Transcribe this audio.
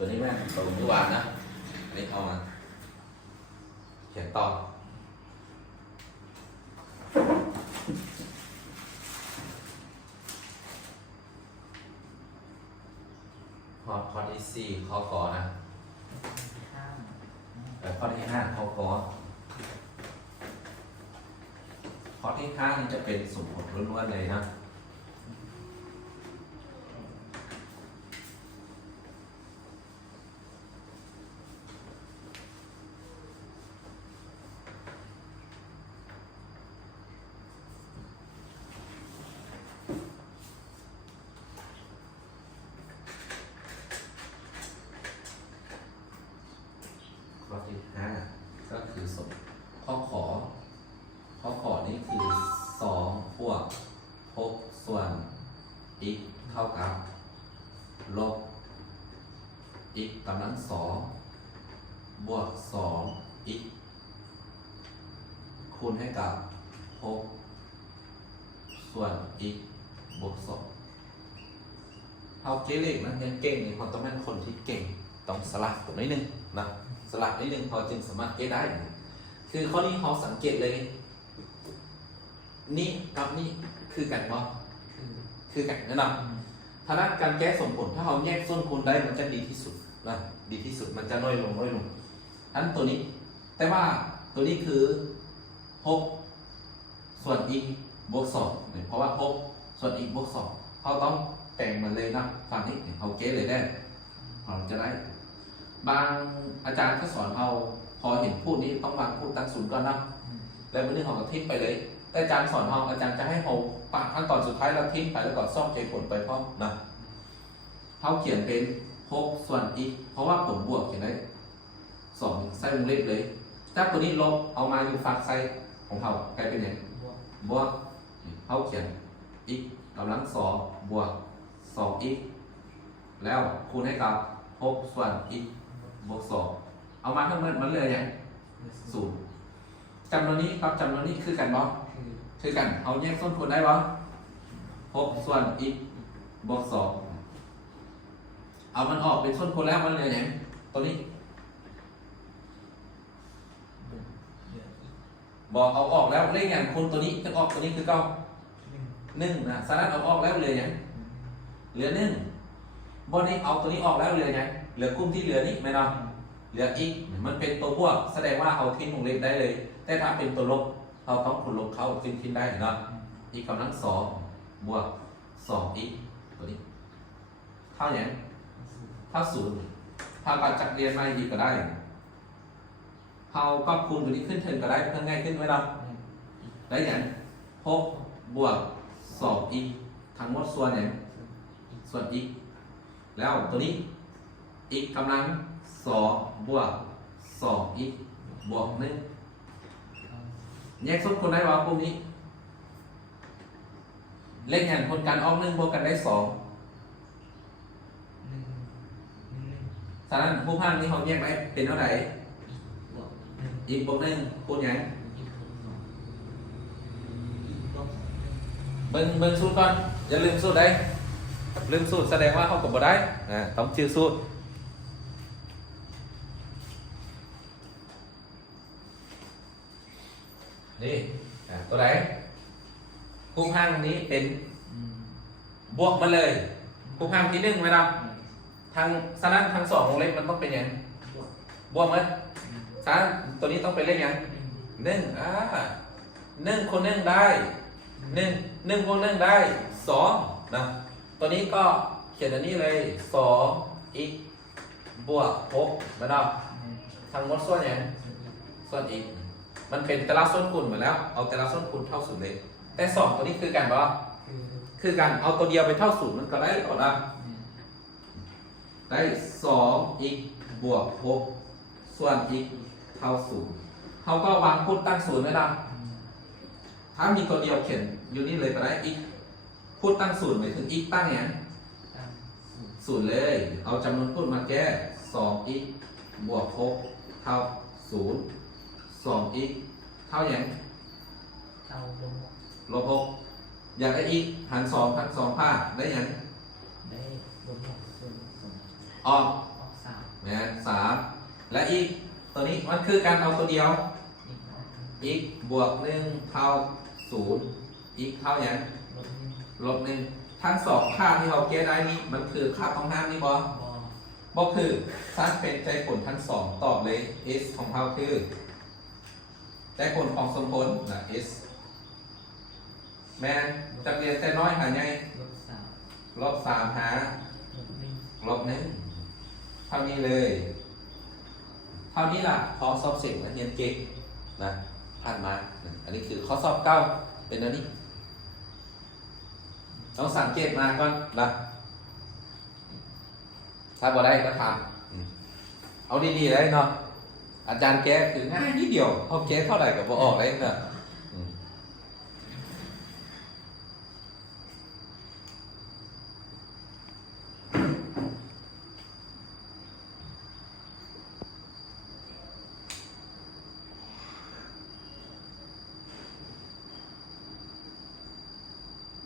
ตัวนี้แม่ตัวมือวานนะอันนี้เอามาเขียนต่อข้อที่สี่ข้อกอนะข้อที่ห้าข้อกอข้อที่ห้านี่จะเป็นสมมติล้วนๆเลยนะข้อที่ห้าก็คือสมข้อขอนี้คือ2บวก6ส่วน x เท่ากับลบ x กำลัง2บวก2 x คูณให้กับ6ส่วน x บวก2เอาเกเลขนะยังเก่งนี่เขาต้องเป็นคนที่เก่งต้องสลับตัวนิดนึงนะสลับนิดนึงพอจึงสามารถเกได้คือข้อนี้เขาสังเกตเลยนี่กับนี่คือกันบ่คือกันแน่นอนถ้านักการแก้สมผลถ้าเราแยกส่วนคูณได้มันจะดีที่สุดนะดีที่สุดมันจะน้อยลงอันตัวนี้แต่ว่าตัวนี้คือ6ส่วน x บวก2เพราะว่า6ส่วน x บวก2เขาต้องแต่งมันเลยนะฝั่งนี้เขาเก้เลยได้เราจะได้บางอาจารย์ก็สอนเราพอเห็นพูดนี้ต้องวางพูดตั้งศูนย์ก่อนนะแล้ววันนี้เขาก็ทิ้งไปเลยแต่อาจารย์สอนเราอาจารย์จะให้เราปะขั้นตอนสุดท้ายเราทิ้งไปแล้วก็ซ่อมใจผลไปพร้อมนะเขาเขียนเป็น6ส่วน x เพราะว่าผลบวกเขียนได้2ใส่วงเล็บเลยถ้าตัวนี้ลบเอามาอยู่ฝั่งซ้ายของเขากลายเป็นอย่างบวกเขาเขียน x กำลัง2บวก2x แล้วคูณให้กับ6ส่วน x บวก2เอามาทั้งหมดมันเลยอย่าง0จำนวนนี้กับจำนวนนี้คือกันบ่คือกันเอาแยกต้นคูณได้บ่6ส่วน x บวก2เอามันออกเป็นต้นคูณแล้วมันเหลืออย่างตัวนี้บอกเอาออกแล้วเลขอย่างคูณตัวนี้จะออกตัวนี้คือเก้า1นะสาระเอาออกแล้วเหลืออย่างเหลือ1บนนี้เอาตัวนี้ออกแล้วเหลืออย่างเหลือกลุ่มที่เหลือนี้ไม่เนาะเหลือ x มันเป็นตัวบวกแสดงว่าเอาทิ้งวงเล็บได้เลยแต่ถ้าเป็นตัวลบเราต้องคูณลบเข้าทิ้งได้เนาะ x กำลัง2บวก2x ตัวนี้เท่าอย่างเท่า0ถ้าการจัดเรียนมาอีกก็ได้เราก็คูณตัวนี้ขึ้นเทินก็ได้เพิ่มง่ายขึ้นไหมล่ะได้อย่าง6บวก2x ทั้งหมดส่วนอย่างส่วน x แล้วตัวนี้ x กำลัง2บวก2x บวก1แยกสุดคนได้ว่าพวกนี้เลขอย่างคนการออก1บวกกันได้2ฉะนั้นผู้พังนี้เขาแยกไว้เป็นเท่าไหร่อีกบวก1คูณอย่างเบิ่งสูตรก่อนอย่าลืมสูตรได้ลืมสูตรแสดงว่าเขากดบ่ได้ต้องชื่อสูตรนี่ตัวไหนคู่ข้างนี้เป็นบวกมาเลยคู่ข้างที่1ไหมครับทางสนั่นทาง2วงเล็บมันต้องเป็นอย่างบวกมั้ยสนั่นตัวนี้ต้องเป็นเลขอย่าง1คูณ1ได้1คูณ1ได้2นะตัวนี้ก็เขียนอันนี้เลย2x บวก6นะครับทั้งหมดส่วนอย่างส่วน x มันเป็นแต่ละส่วนคูณหมดแล้วเอาแต่ละส่วนคูณเท่า0เลยแต่2ตัวนี้คือกันป่ะคือกันเอาตัวเดียวไปเท่า0มันก็ได้ก่อนนะได้ 2x บวก6ส่วน x เท่า0เขาก็วางพูดตั้ง0ไว้นะถ้ามีตัวเดียวเขียนอยู่นี่เลยก็ได้ x พูดตั้ง0หมายถึง x ตั้งอย่าง0เลยเอาจำนวนพูดมาแก้ 2x บวก6เท่า0 2x เท่าอย่างเท่าลบ6อยากได้ x หาร2 หาร2 ภาคได้อย่างได้ลบ6ส่วน2ออก 3 นะ3และอีกตัวนี้มันคือการเอาตัวเดียวอีกบวก1เท่า0อีกเท่าอย่างลบ1ทั้งสองค่าที่เราแก้ได้นี้มันคือค่าต้องห้ามนี่บ่คือสร้างเป็นใจผลทั้งสองตอบเลย s ของเราคือใจผลของสมผลนะ s แม่จะเรียนแต่น้อยหาไงลบ3หาลบ1เท่านี้เลยเท่านี้ล่ะพอสอบเสร็จนักเรียนเก่งนะผ่านมาอันนี้คือข้อสอบเก้าเป็นอันนี้ต้องสังเกตมาก่อนนะถ้าบ่ได้ก็ทำเอาดีๆเลยเนาะอาจารย์แก้คือง่ายนิดเดียวเขาแก้เท่าไหร่กับบ่ออกเลยเนาะ